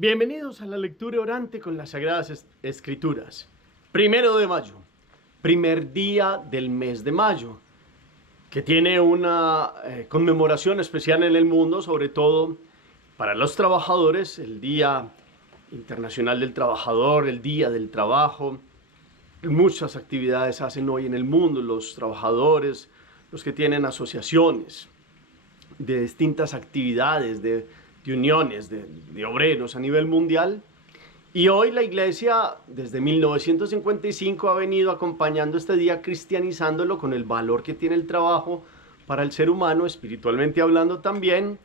Bienvenidos a la lectura orante con las Sagradas Escrituras. 1 de mayo, primer día del mes de mayo, que tiene una conmemoración especial en el mundo, sobre todo para los trabajadores, el Día Internacional del Trabajador, el Día del Trabajo. Muchas actividades hacen hoy en el mundo los trabajadores, los que tienen asociaciones de distintas actividades, de uniones de obreros a nivel mundial. Y hoy la Iglesia, desde 1955, ha venido acompañando este día, cristianizándolo con el valor que tiene el trabajo para el ser humano, espiritualmente hablando también,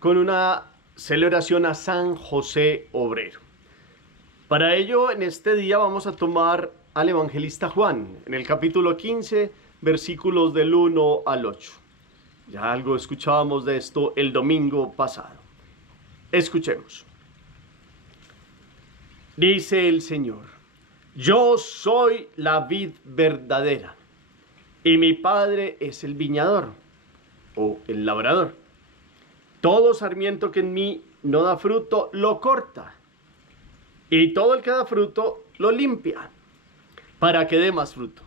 con una celebración a San José Obrero. Para ello, en este día vamos a tomar al evangelista Juan, en el capítulo 15, versículos del 1 al 8. Ya algo escuchábamos de esto el domingo pasado. Escuchemos. Dice el Señor: yo soy la vid verdadera, y mi Padre es el viñador, o el labrador. Todo sarmiento que en mí no da fruto, lo corta, y todo el que da fruto, lo limpia, para que dé más fruto.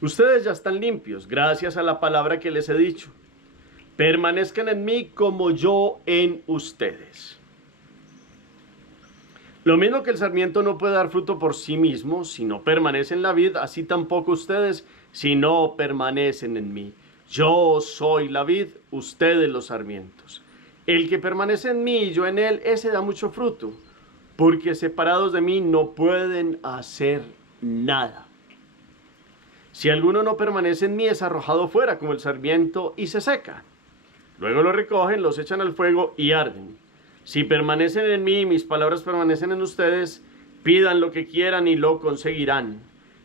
Ustedes ya están limpios, gracias a la palabra que les he dicho. Permanezcan en mí como yo en ustedes. Lo mismo que el sarmiento no puede dar fruto por sí mismo si no permanece en la vid, así tampoco ustedes si no permanecen en mí. Yo soy la vid, ustedes los sarmientos. El que permanece en mí y yo en él, ese da mucho fruto, porque separados de mí no pueden hacer nada. Si alguno no permanece en mí, es arrojado fuera como el sarmiento y se seca. Luego lo recogen, los echan al fuego y arden. Si permanecen en mí y mis palabras permanecen en ustedes, pidan lo que quieran y lo conseguirán.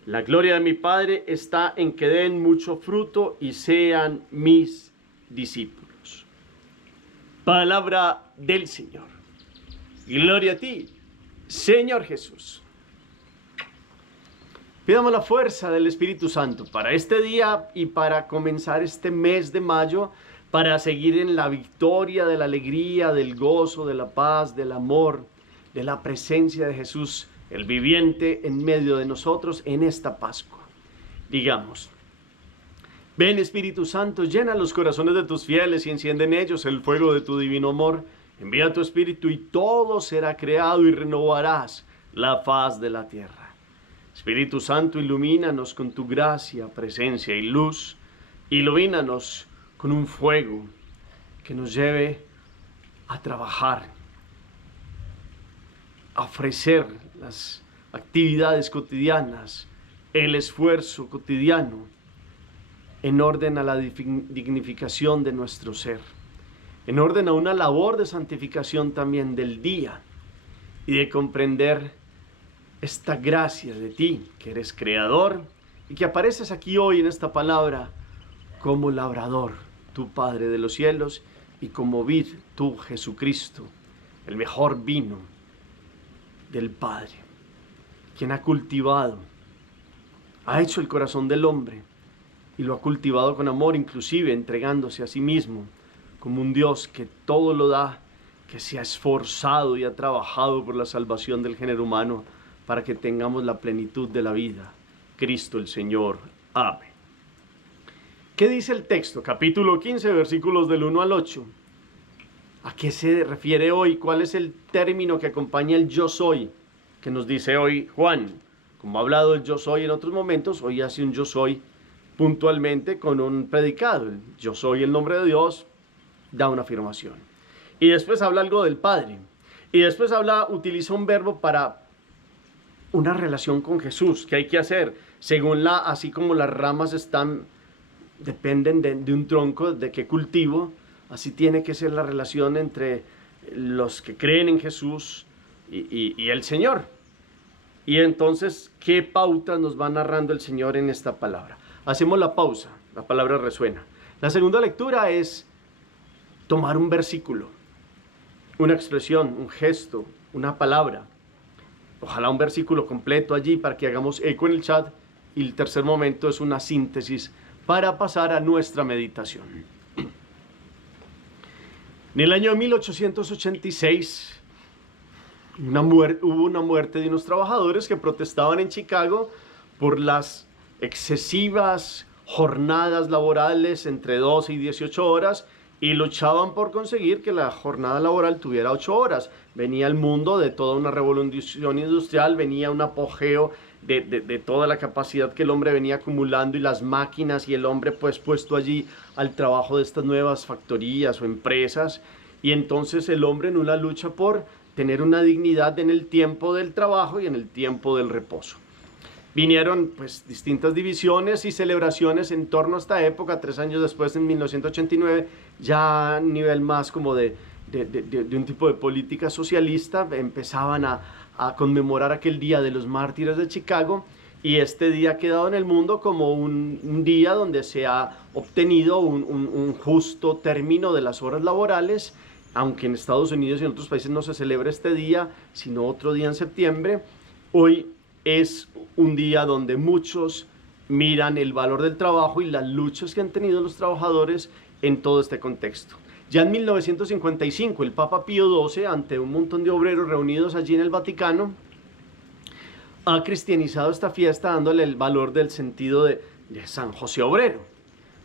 La gloria de mi Padre está en que den mucho fruto y sean mis discípulos. Palabra del Señor. Gloria a ti, Señor Jesús. Pidamos la fuerza del Espíritu Santo para este día y para comenzar este mes de mayo, para seguir en la victoria de la alegría, del gozo, de la paz, del amor, de la presencia de Jesús, el viviente en medio de nosotros en esta Pascua. Digamos: ven Espíritu Santo, llena los corazones de tus fieles y enciende en ellos el fuego de tu divino amor. Envía tu Espíritu y todo será creado y renovarás la faz de la tierra. Espíritu Santo, ilumínanos con tu gracia, presencia y luz. Ilumínanos con un fuego que nos lleve a trabajar, a ofrecer las actividades cotidianas, el esfuerzo cotidiano, en orden a la dignificación de nuestro ser, en orden a una labor de santificación también del día y de comprender esta gracia de ti, que eres creador y que apareces aquí hoy en esta palabra como labrador, tu Padre de los cielos, y como vid, tú Jesucristo, el mejor vino del Padre, quien ha cultivado, ha hecho el corazón del hombre y lo ha cultivado con amor, inclusive entregándose a sí mismo como un Dios que todo lo da, que se ha esforzado y ha trabajado por la salvación del género humano para que tengamos la plenitud de la vida. Cristo el Señor. Amén. ¿Qué dice el texto? Capítulo 15, versículos del 1 al 8. ¿A qué se refiere hoy? ¿Cuál es el término que acompaña el yo soy que nos dice hoy Juan? Como ha hablado del yo soy en otros momentos, hoy hace un yo soy puntualmente con un predicado. El yo soy el nombre de Dios, da una afirmación. Y después habla algo del Padre. Y después utiliza un verbo para una relación con Jesús. ¿Qué hay que hacer? Así como las ramas dependen de un tronco, de qué cultivo, así tiene que ser la relación entre los que creen en Jesús y el Señor. Y entonces, ¿qué pautas nos va narrando el Señor en esta palabra? Hacemos la pausa, la palabra resuena. La segunda lectura es tomar un versículo, una expresión, un gesto, una palabra. Ojalá un versículo completo allí para que hagamos eco en el chat. Y el tercer momento es una síntesis para pasar a nuestra meditación. En el año 1886 hubo una muerte de unos trabajadores que protestaban en Chicago por las excesivas jornadas laborales entre 12 y 18 horas y luchaban por conseguir que la jornada laboral tuviera 8 horas. Venía el mundo de toda una revolución industrial, venía un apogeo de toda la capacidad que el hombre venía acumulando y las máquinas y el hombre pues puesto allí al trabajo de estas nuevas factorías o empresas, y entonces el hombre en una lucha por tener una dignidad en el tiempo del trabajo y en el tiempo del reposo. Vinieron pues distintas divisiones y celebraciones en torno a esta época. 3 años después, en 1989, ya a nivel más como de un tipo de política socialista, empezaban a conmemorar aquel día de los mártires de Chicago, y este día ha quedado en el mundo como un día donde se ha obtenido un justo término de las horas laborales, aunque en Estados Unidos y en otros países no se celebra este día, sino otro día en septiembre. Hoy es un día donde muchos miran el valor del trabajo y las luchas que han tenido los trabajadores en todo este contexto. Ya en 1955, el Papa Pío XII, ante un montón de obreros reunidos allí en el Vaticano, ha cristianizado esta fiesta dándole el valor del sentido de San José Obrero,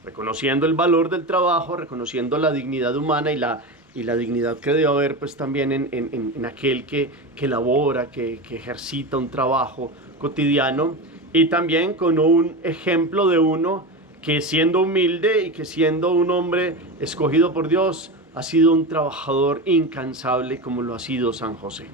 reconociendo el valor del trabajo, reconociendo la dignidad humana y la dignidad que debe haber pues también en aquel que labora, que ejercita un trabajo cotidiano, y también con un ejemplo de uno que siendo humilde y que siendo un hombre escogido por Dios, ha sido un trabajador incansable como lo ha sido San José.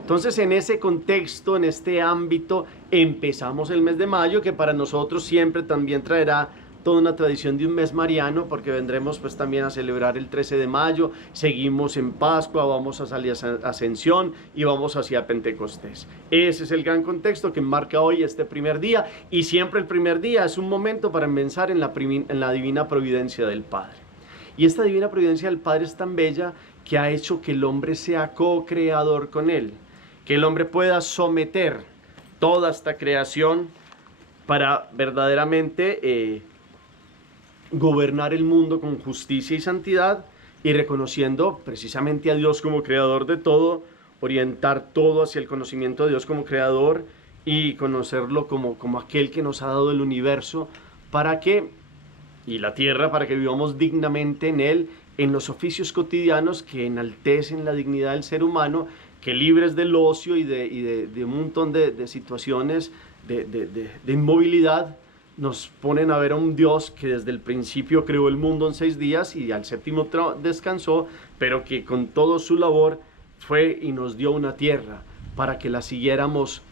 Entonces, en ese contexto, en este ámbito, empezamos el mes de mayo, que para nosotros siempre también traerá toda una tradición de un mes mariano, porque vendremos pues también a celebrar el 13 de mayo, seguimos en Pascua, vamos a salir a Ascensión y vamos hacia Pentecostés. Ese es el gran contexto que marca hoy este primer día, y siempre el primer día es un momento para pensar en la divina providencia del Padre. Y esta divina providencia del Padre es tan bella que ha hecho que el hombre sea co-creador con Él, que el hombre pueda someter toda esta creación para verdaderamente gobernar el mundo con justicia y santidad, y reconociendo precisamente a Dios como creador de todo, orientar todo hacia el conocimiento de Dios como creador y conocerlo como aquel que nos ha dado el universo y la tierra, para que vivamos dignamente en él, en los oficios cotidianos que enaltecen la dignidad del ser humano, que libres del ocio y de un montón de situaciones de inmovilidad, nos ponen a ver a un Dios que desde el principio creó el mundo en 6 días y al séptimo descansó, pero que con toda su labor fue y nos dio una tierra para que la siguiéramos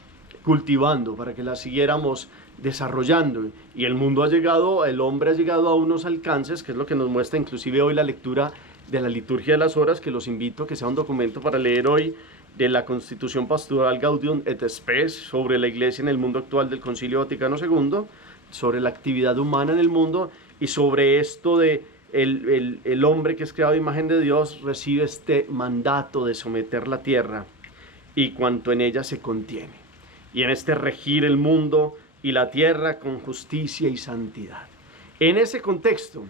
cultivando, para que la siguiéramos desarrollando. Y el mundo el hombre ha llegado a unos alcances, que es lo que nos muestra inclusive hoy la lectura de la liturgia de las horas, que los invito a que sea un documento para leer hoy, de la Constitución Pastoral Gaudium et Spes sobre la Iglesia en el mundo actual del Concilio Vaticano II, sobre la actividad humana en el mundo, y sobre esto de el hombre que es creado a imagen de Dios recibe este mandato de someter la tierra y cuanto en ella se contiene, y en este regir el mundo y la tierra con justicia y santidad. En ese contexto,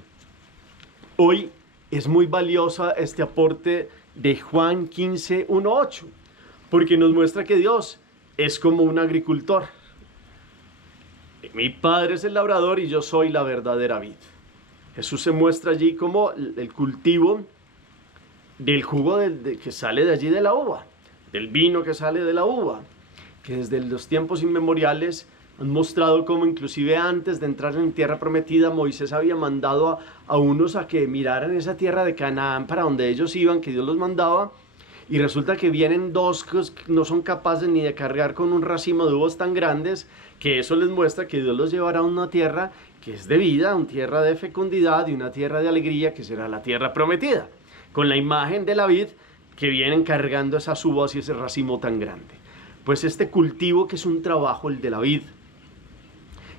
hoy es muy valiosa este aporte de Juan 15, 1, 8, porque nos muestra que Dios es como un agricultor. Mi Padre es el labrador y yo soy la verdadera vid. Jesús se muestra allí como el cultivo del jugo que sale de allí de la uva, del vino que sale de la uva, que desde los tiempos inmemoriales han mostrado cómo inclusive antes de entrar en tierra prometida, Moisés había mandado a unos a que miraran esa tierra de Canaán para donde ellos iban, que Dios los mandaba, y resulta que vienen 2 que no son capaces ni de cargar con un racimo de uvas tan grandes, que eso les muestra que Dios los llevará a una tierra que es de vida, una tierra de fecundidad y una tierra de alegría, que será la tierra prometida, con la imagen de la vid que vienen cargando esas uvas y ese racimo tan grande. Pues este cultivo, que es un trabajo, el de la vid,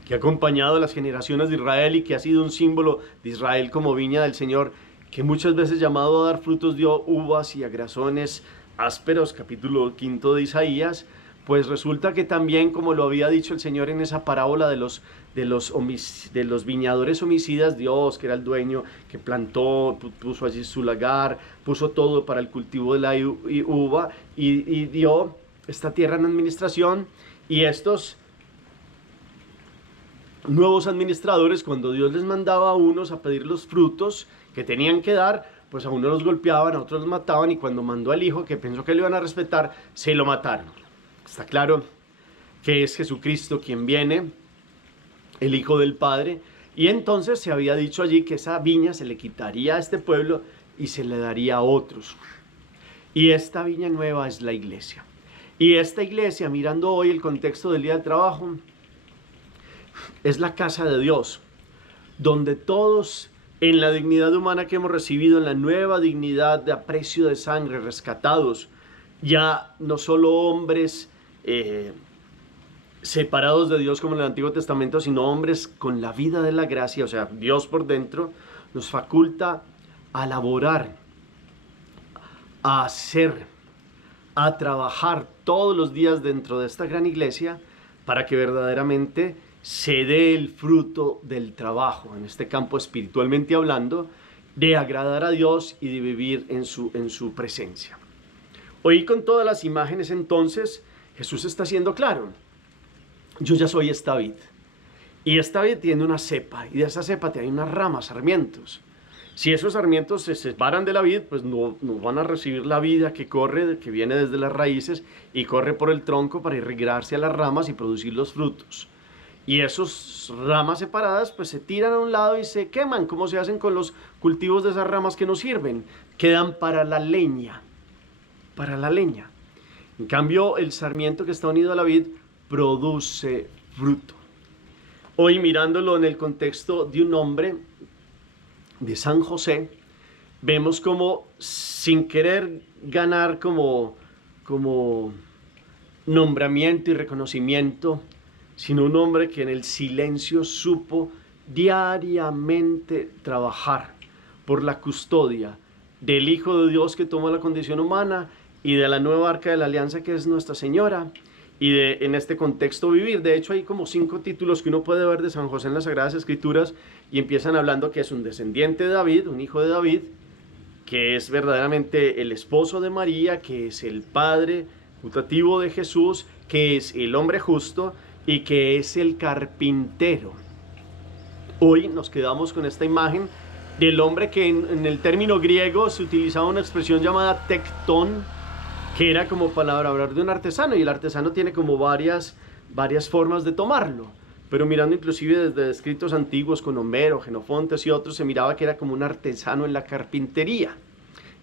que ha acompañado a las generaciones de Israel y que ha sido un símbolo de Israel como viña del Señor, que muchas veces llamado a dar frutos dio uvas y agrazones ásperos, capítulo 5 de Isaías, Pues resulta que también, como lo había dicho el Señor en esa parábola de los viñadores homicidas, Dios, que era el dueño, que plantó, puso allí su lagar, puso todo para el cultivo de la uva y dio esta tierra en administración, y estos nuevos administradores, cuando Dios les mandaba a unos a pedir los frutos que tenían que dar, pues a unos los golpeaban, a otros los mataban, y cuando mandó al hijo, que pensó que le iban a respetar, se lo mataron. Está claro que es Jesucristo quien viene, el Hijo del Padre, y entonces se había dicho allí que esa viña se le quitaría a este pueblo y se le daría a otros. Y esta viña nueva es la iglesia. Y esta iglesia, mirando hoy el contexto del día del trabajo, es la casa de Dios, donde todos, en la dignidad humana que hemos recibido, en la nueva dignidad de aprecio de sangre, rescatados, ya no solo hombres separados de Dios como en el Antiguo Testamento, sino hombres con la vida de la gracia, o sea, Dios por dentro, nos faculta a laborar, a hacer, a trabajar todos los días dentro de esta gran iglesia para que verdaderamente se dé el fruto del trabajo, en este campo espiritualmente hablando, de agradar a Dios y de vivir en su presencia. Hoy, con todas las imágenes, entonces, Jesús está siendo claro: yo ya soy esta vid, y esta vid tiene una cepa, y de esa cepa tiene unas ramas, sarmientos. Si esos sarmientos se separan de la vid, pues no van a recibir la vida que corre, que viene desde las raíces y corre por el tronco para irrigarse a las ramas y producir los frutos. Y esas ramas separadas pues se tiran a un lado y se queman, como se hacen con los cultivos de esas ramas que no sirven, quedan para la leña, para la leña. En cambio, el sarmiento que está unido a la vid produce fruto. Hoy, mirándolo en el contexto de un hombre, de San José, vemos como, sin querer ganar como nombramiento y reconocimiento, sino un hombre que en el silencio supo diariamente trabajar por la custodia del Hijo de Dios que tomó la condición humana y de la nueva arca de la alianza que es Nuestra Señora, y en este contexto vivir. De hecho, hay como 5 títulos que uno puede ver de San José en las Sagradas Escrituras, y empiezan hablando que es un descendiente de David, un hijo de David, que es verdaderamente el esposo de María, que es el padre putativo de Jesús, que es el hombre justo y que es el carpintero. Hoy nos quedamos con esta imagen del hombre que en el término griego se utilizaba una expresión llamada tectón, que era como palabra hablar de un artesano, y el artesano tiene como varias formas de tomarlo, pero mirando inclusive desde escritos antiguos con Homero, Jenofontes y otros, se miraba que era como un artesano en la carpintería.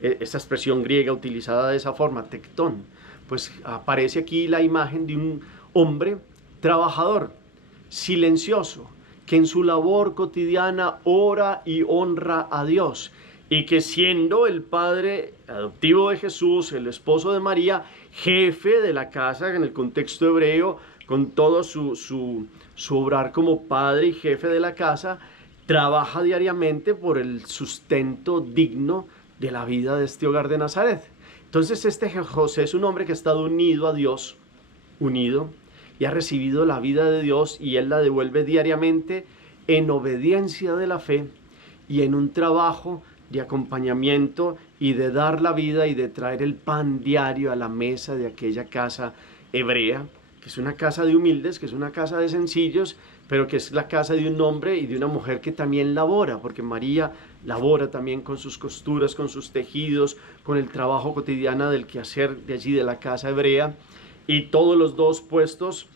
Esa expresión griega utilizada de esa forma, tectón, pues aparece aquí la imagen de un hombre trabajador, silencioso, que en su labor cotidiana ora y honra a Dios, y que siendo el padre adoptivo de Jesús, el esposo de María, jefe de la casa en el contexto hebreo, con todo su obrar como padre y jefe de la casa, trabaja diariamente por el sustento digno de la vida de este hogar de Nazaret. Entonces este José es un hombre que ha estado unido a Dios, unido, y ha recibido la vida de Dios, y él la devuelve diariamente en obediencia de la fe y en un trabajo de acompañamiento y de dar la vida y de traer el pan diario a la mesa de aquella casa hebrea, que es una casa de humildes, que es una casa de sencillos, pero que es la casa de un hombre y de una mujer que también labora, porque María labora también con sus costuras, con sus tejidos, con el trabajo cotidiano del quehacer de allí de la casa hebrea, y todos los dos puestos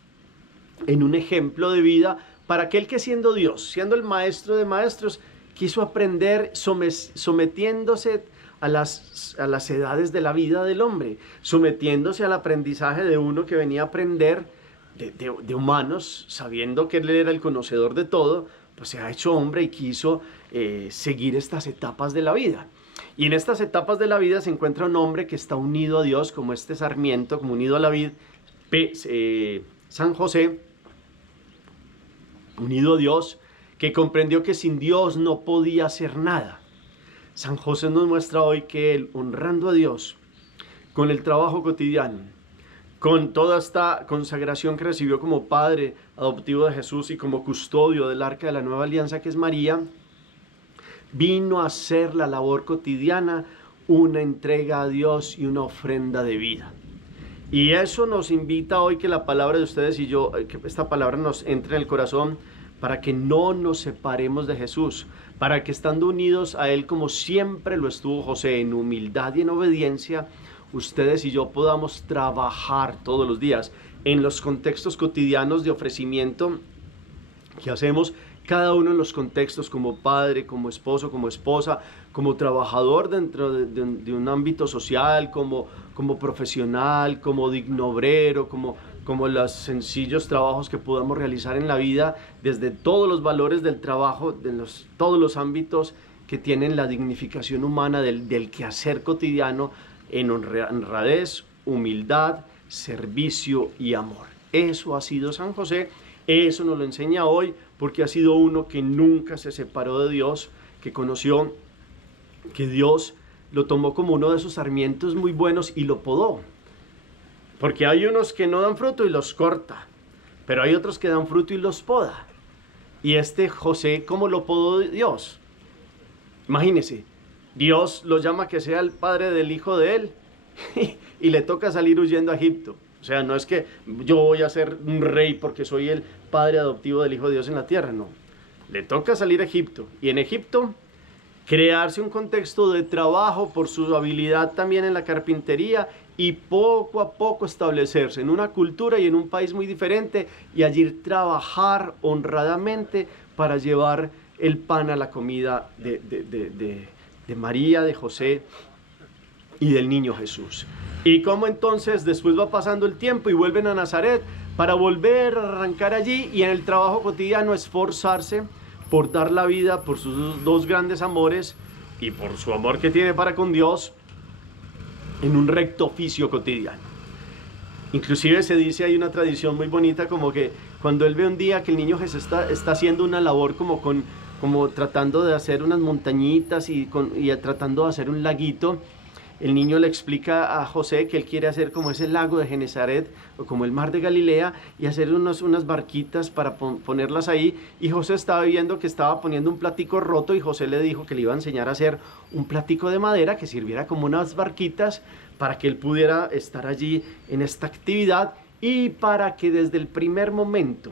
en un ejemplo de vida para aquel que, siendo Dios, siendo el maestro de maestros, quiso aprender sometiéndose a las edades de la vida del hombre, sometiéndose al aprendizaje de uno que venía a aprender de humanos, sabiendo que él era el conocedor de todo, pues se ha hecho hombre y quiso seguir estas etapas de la vida. Y en estas etapas de la vida se encuentra un hombre que está unido a Dios, como este sarmiento, como unido a la vid, San José, unido a Dios, que comprendió que sin Dios no podía hacer nada. San José nos muestra hoy que él, honrando a Dios, con el trabajo cotidiano, con toda esta consagración que recibió como padre adoptivo de Jesús y como custodio del arca de la nueva alianza que es María, vino a hacer la labor cotidiana una entrega a Dios y una ofrenda de vida. Y eso nos invita hoy que la palabra de ustedes y yo, que esta palabra nos entre en el corazón para que no nos separemos de Jesús, para que estando unidos a Él como siempre lo estuvo José, en humildad y en obediencia, ustedes y yo podamos trabajar todos los días en los contextos cotidianos de ofrecimiento que hacemos, cada uno en los contextos como padre, como esposo, como esposa, como trabajador dentro de un ámbito social, como profesional, como digno obrero, como los sencillos trabajos que podamos realizar en la vida, desde todos los valores del trabajo, todos los ámbitos que tienen la dignificación humana del quehacer cotidiano en honradez, humildad, servicio y amor. Eso ha sido San José, eso nos lo enseña hoy, porque ha sido uno que nunca se separó de Dios, que conoció que Dios lo tomó como uno de sus sarmientos muy buenos y lo podó. Porque hay unos que no dan fruto y los corta, pero hay otros que dan fruto y los poda. Y este José, ¿cómo lo podó Dios? Imagínese, Dios lo llama que sea el padre del hijo de él y le toca salir huyendo a Egipto. O sea, no es que yo voy a ser un rey porque soy el padre adoptivo del Hijo de Dios en la tierra, no. Le toca salir a Egipto y en Egipto crearse un contexto de trabajo por su habilidad también en la carpintería y poco a poco establecerse en una cultura y en un país muy diferente y allí trabajar honradamente para llevar el pan a la comida de María, de José y del niño Jesús. Y cómo entonces después va pasando el tiempo y vuelven a Nazaret para volver a arrancar allí y en el trabajo cotidiano esforzarse por dar la vida por sus dos grandes amores y por su amor que tiene para con Dios en un recto oficio cotidiano. Inclusive se dice, hay una tradición muy bonita como que cuando él ve un día que el niño Jesús está haciendo una labor como tratando de hacer unas montañitas y tratando de hacer un laguito, el niño le explica a José que él quiere hacer como ese lago de Genesaret o como el mar de Galilea y hacer unas barquitas para ponerlas ahí, y José estaba viendo que estaba poniendo un platico roto y José le dijo que le iba a enseñar a hacer un platico de madera que sirviera como unas barquitas para que él pudiera estar allí en esta actividad y para que desde el primer momento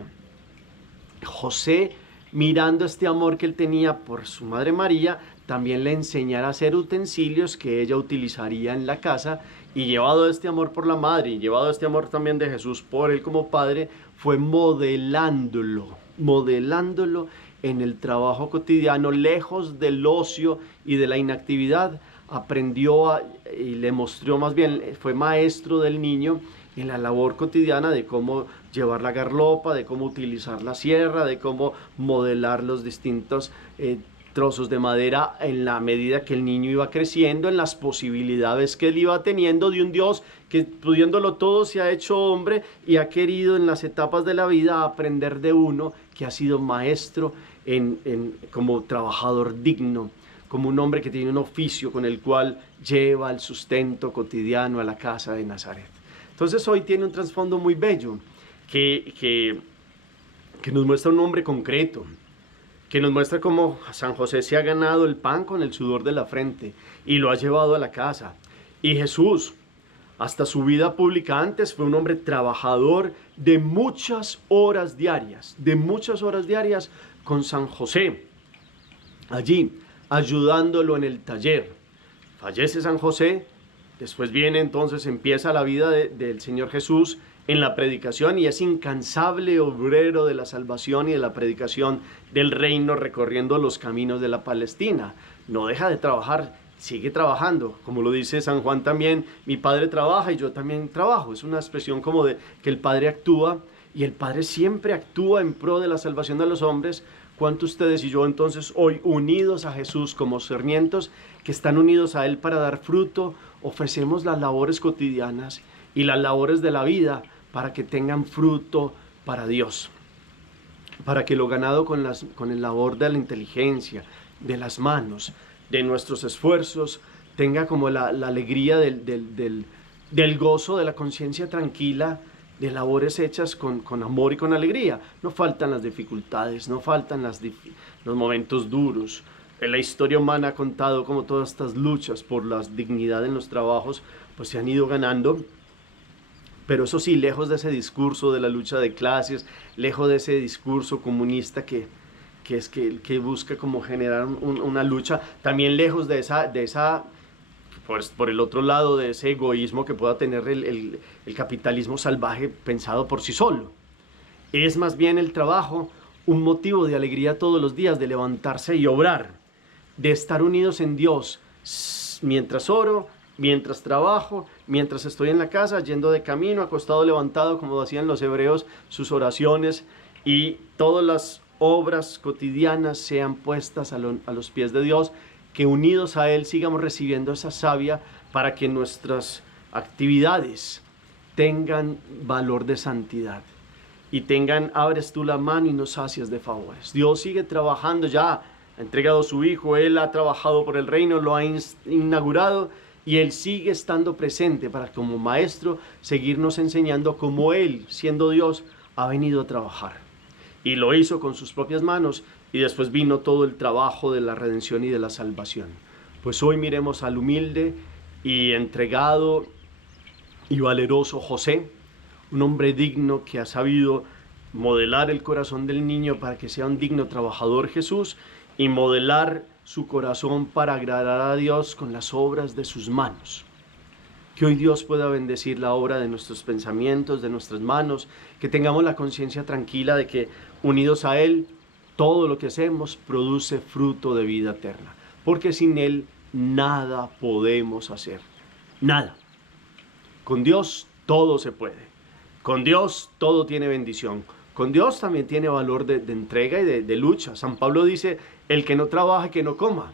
José, mirando este amor que él tenía por su madre María, también le enseñara a hacer utensilios que ella utilizaría en la casa, y llevado este amor por la madre y llevado este amor también de Jesús por él como padre, fue modelándolo en el trabajo cotidiano, lejos del ocio y de la inactividad. Aprendió y le mostró, más bien fue maestro del niño en la labor cotidiana de cómo llevar la garlopa, de cómo utilizar la sierra, de cómo modelar los distintos trozos de madera en la medida que el niño iba creciendo, en las posibilidades que él iba teniendo de un Dios que, pudiéndolo todo, se ha hecho hombre y ha querido en las etapas de la vida aprender de uno que ha sido maestro como trabajador digno, como un hombre que tiene un oficio con el cual lleva el sustento cotidiano a la casa de Nazaret. Entonces hoy tiene un trasfondo muy bello que nos muestra un hombre concreto, que nos muestra cómo San José se ha ganado el pan con el sudor de la frente y lo ha llevado a la casa. Y Jesús, hasta su vida pública antes, fue un hombre trabajador de muchas horas diarias con San José, allí ayudándolo en el taller. Fallece San José, después viene entonces, empieza la vida del Señor Jesús en la predicación y es incansable obrero de la salvación y de la predicación del reino, recorriendo los caminos de la Palestina. No deja de trabajar, sigue trabajando, como lo dice San Juan también, mi Padre trabaja y yo también trabajo. Es una expresión como de que el Padre actúa y el Padre siempre actúa en pro de la salvación de los hombres. ¿Cuánto ustedes y yo entonces hoy unidos a Jesús como sarmientos que están unidos a Él para dar fruto, ofrecemos las labores cotidianas y las labores de la vida para que tengan fruto para Dios, para que lo ganado con el labor de la inteligencia, de las manos, de nuestros esfuerzos, tenga como la alegría del gozo, de la conciencia tranquila, de labores hechas con amor y con alegría. No faltan las dificultades, no faltan los momentos duros. La historia humana ha contado cómo todas estas luchas por la dignidad en los trabajos pues se han ido ganando. Pero eso sí, lejos de ese discurso de la lucha de clases, lejos de ese discurso comunista que busca como generar una lucha, también lejos de esa por el otro lado, de ese egoísmo que pueda tener el capitalismo salvaje pensado por sí solo. Es más bien el trabajo un motivo de alegría todos los días, de levantarse y obrar, de estar unidos en Dios, mientras oro, mientras trabajo, mientras estoy en la casa, yendo de camino, acostado, levantado, como hacían los hebreos, sus oraciones, y todas las obras cotidianas sean puestas a los pies de Dios, que unidos a Él sigamos recibiendo esa savia para que nuestras actividades tengan valor de santidad y abres tú la mano y nos sacias de favores. Dios sigue trabajando, ya ha entregado su Hijo, Él ha trabajado por el reino, lo ha inaugurado, y Él sigue estando presente para, como maestro, seguirnos enseñando como Él, siendo Dios, ha venido a trabajar. Y lo hizo con sus propias manos, y después vino todo el trabajo de la redención y de la salvación. Pues hoy miremos al humilde y entregado y valeroso José, un hombre digno que ha sabido modelar el corazón del niño para que sea un digno trabajador Jesús, y modelar su corazón para agradar a Dios con las obras de sus manos. Que hoy Dios pueda bendecir la obra de nuestros pensamientos, de nuestras manos, que tengamos la conciencia tranquila de que unidos a Él, todo lo que hacemos produce fruto de vida eterna, porque sin Él nada podemos hacer, nada. Con Dios todo se puede, con Dios todo tiene bendición, con Dios también tiene valor de entrega y de lucha. San Pablo dice, el que no trabaja, que no coma.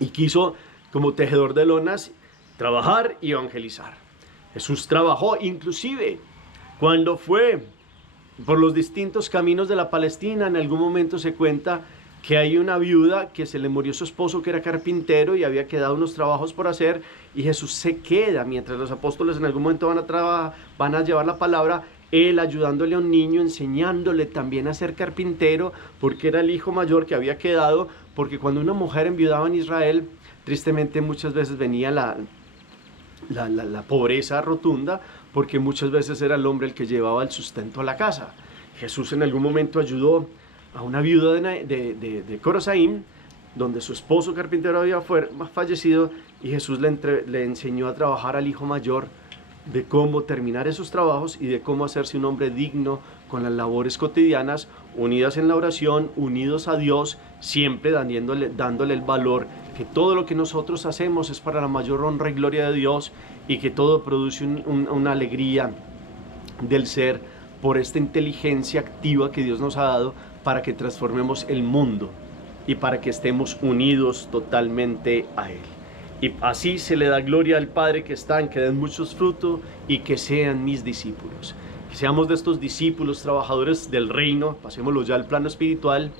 Y quiso, como tejedor de lonas, trabajar y evangelizar. Jesús trabajó, inclusive cuando fue por los distintos caminos de la Palestina. En algún momento se cuenta que hay una viuda que se le murió su esposo, que era carpintero, y había quedado unos trabajos por hacer, y Jesús se queda mientras los apóstoles en algún momento van a llevar la palabra, Él ayudándole a un niño, enseñándole también a ser carpintero, porque era el hijo mayor que había quedado, porque cuando una mujer enviudaba en Israel, tristemente muchas veces venía la pobreza rotunda, porque muchas veces era el hombre el que llevaba el sustento a la casa. Jesús en algún momento ayudó a una viuda de Corosaim, donde su esposo carpintero había fallecido, y Jesús le enseñó a trabajar al hijo mayor, de cómo terminar esos trabajos y de cómo hacerse un hombre digno con las labores cotidianas, unidas en la oración, unidos a Dios, siempre dándole el valor, que todo lo que nosotros hacemos es para la mayor honra y gloria de Dios, y que todo produce una alegría del ser por esta inteligencia activa que Dios nos ha dado para que transformemos el mundo y para que estemos unidos totalmente a Él. Y así se le da gloria al Padre que den muchos frutos y que sean mis discípulos. Que seamos de estos discípulos trabajadores del reino, pasémoslo ya al plano espiritual,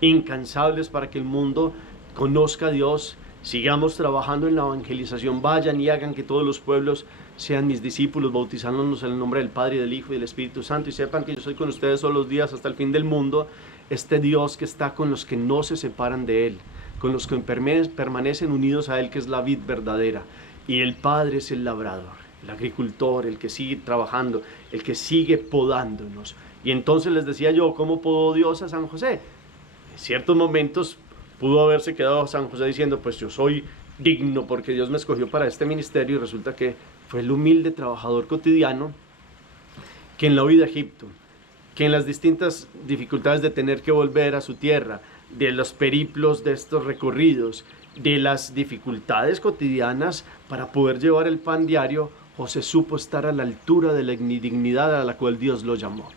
incansables para que el mundo conozca a Dios. Sigamos trabajando en la evangelización, vayan y hagan que todos los pueblos sean mis discípulos, bautizándonos en el nombre del Padre, y del Hijo y del Espíritu Santo, y sepan que yo soy con ustedes todos los días hasta el fin del mundo. Este Dios que está con los que no se separan de Él, con los que permanecen unidos a Él, que es la vid verdadera, y el Padre es el labrador, el agricultor, el que sigue trabajando, el que sigue podándonos. Y entonces les decía yo, ¿cómo podó Dios a San José? En ciertos momentos pudo haberse quedado San José diciendo, pues yo soy digno porque Dios me escogió para este ministerio, y resulta que fue el humilde trabajador cotidiano que en la huida a Egipto, que en las distintas dificultades de tener que volver a su tierra, de los periplos de estos recorridos, de las dificultades cotidianas para poder llevar el pan diario, José supo estar a la altura de la dignidad a la cual Dios lo llamó.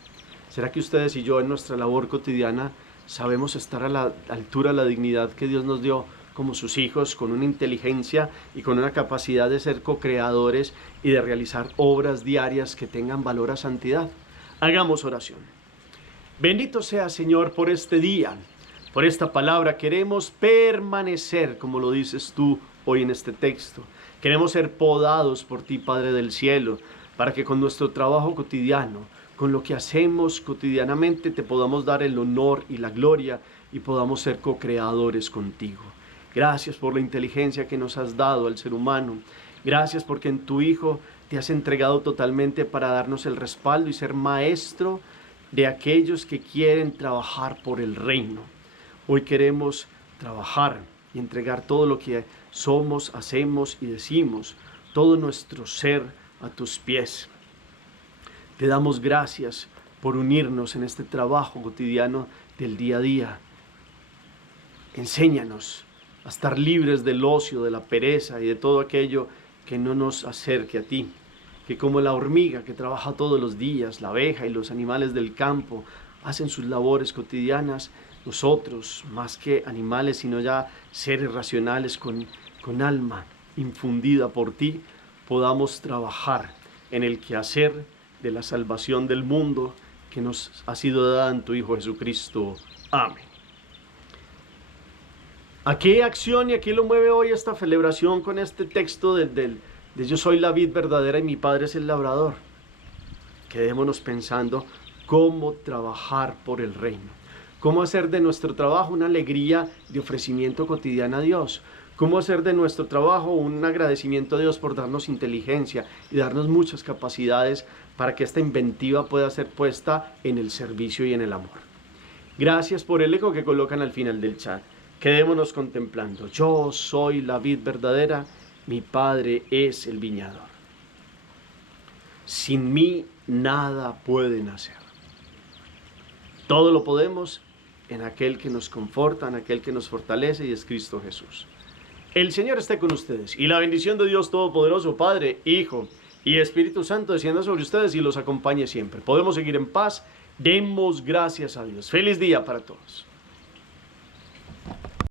¿Será que ustedes y yo en nuestra labor cotidiana sabemos estar a la altura de la dignidad que Dios nos dio como sus hijos, con una inteligencia y con una capacidad de ser co-creadores y de realizar obras diarias que tengan valor a santidad? Hagamos oración. Bendito sea, Señor, por este día, por esta palabra. Queremos permanecer, como lo dices tú hoy en este texto. Queremos ser podados por ti, Padre del cielo, para que con nuestro trabajo cotidiano, con lo que hacemos cotidianamente, te podamos dar el honor y la gloria y podamos ser co-creadores contigo. Gracias por la inteligencia que nos has dado al ser humano. Gracias porque en tu Hijo te has entregado totalmente para darnos el respaldo y ser maestro de aquellos que quieren trabajar por el reino. Hoy queremos trabajar y entregar todo lo que somos, hacemos y decimos, todo nuestro ser a tus pies. Te damos gracias por unirnos en este trabajo cotidiano del día a día. Enséñanos a estar libres del ocio, de la pereza y de todo aquello que no nos acerque a ti. Que como la hormiga que trabaja todos los días, la abeja y los animales del campo hacen sus labores cotidianas, nosotros, más que animales, sino ya seres racionales con alma infundida por ti, podamos trabajar en el quehacer de la salvación del mundo que nos ha sido dada en tu Hijo Jesucristo. Amén. ¿A qué acción y a qué lo mueve hoy esta celebración con este texto de yo soy la vid verdadera y mi Padre es el labrador? Quedémonos pensando cómo trabajar por el reino, cómo hacer de nuestro trabajo una alegría de ofrecimiento cotidiana a Dios, cómo hacer de nuestro trabajo un agradecimiento a Dios por darnos inteligencia y darnos muchas capacidades para que esta inventiva pueda ser puesta en el servicio y en el amor. Gracias por el eco que colocan al final del chat. Quedémonos contemplando. Yo soy la vid verdadera, mi Padre es el viñador. Sin mí nada pueden hacer. Todo lo podemos en aquel que nos conforta, en aquel que nos fortalece y es Cristo Jesús. El Señor esté con ustedes y la bendición de Dios Todopoderoso, Padre, Hijo y Espíritu Santo descienda sobre ustedes y los acompañe siempre. Podemos seguir en paz. Demos gracias a Dios. Feliz día para todos.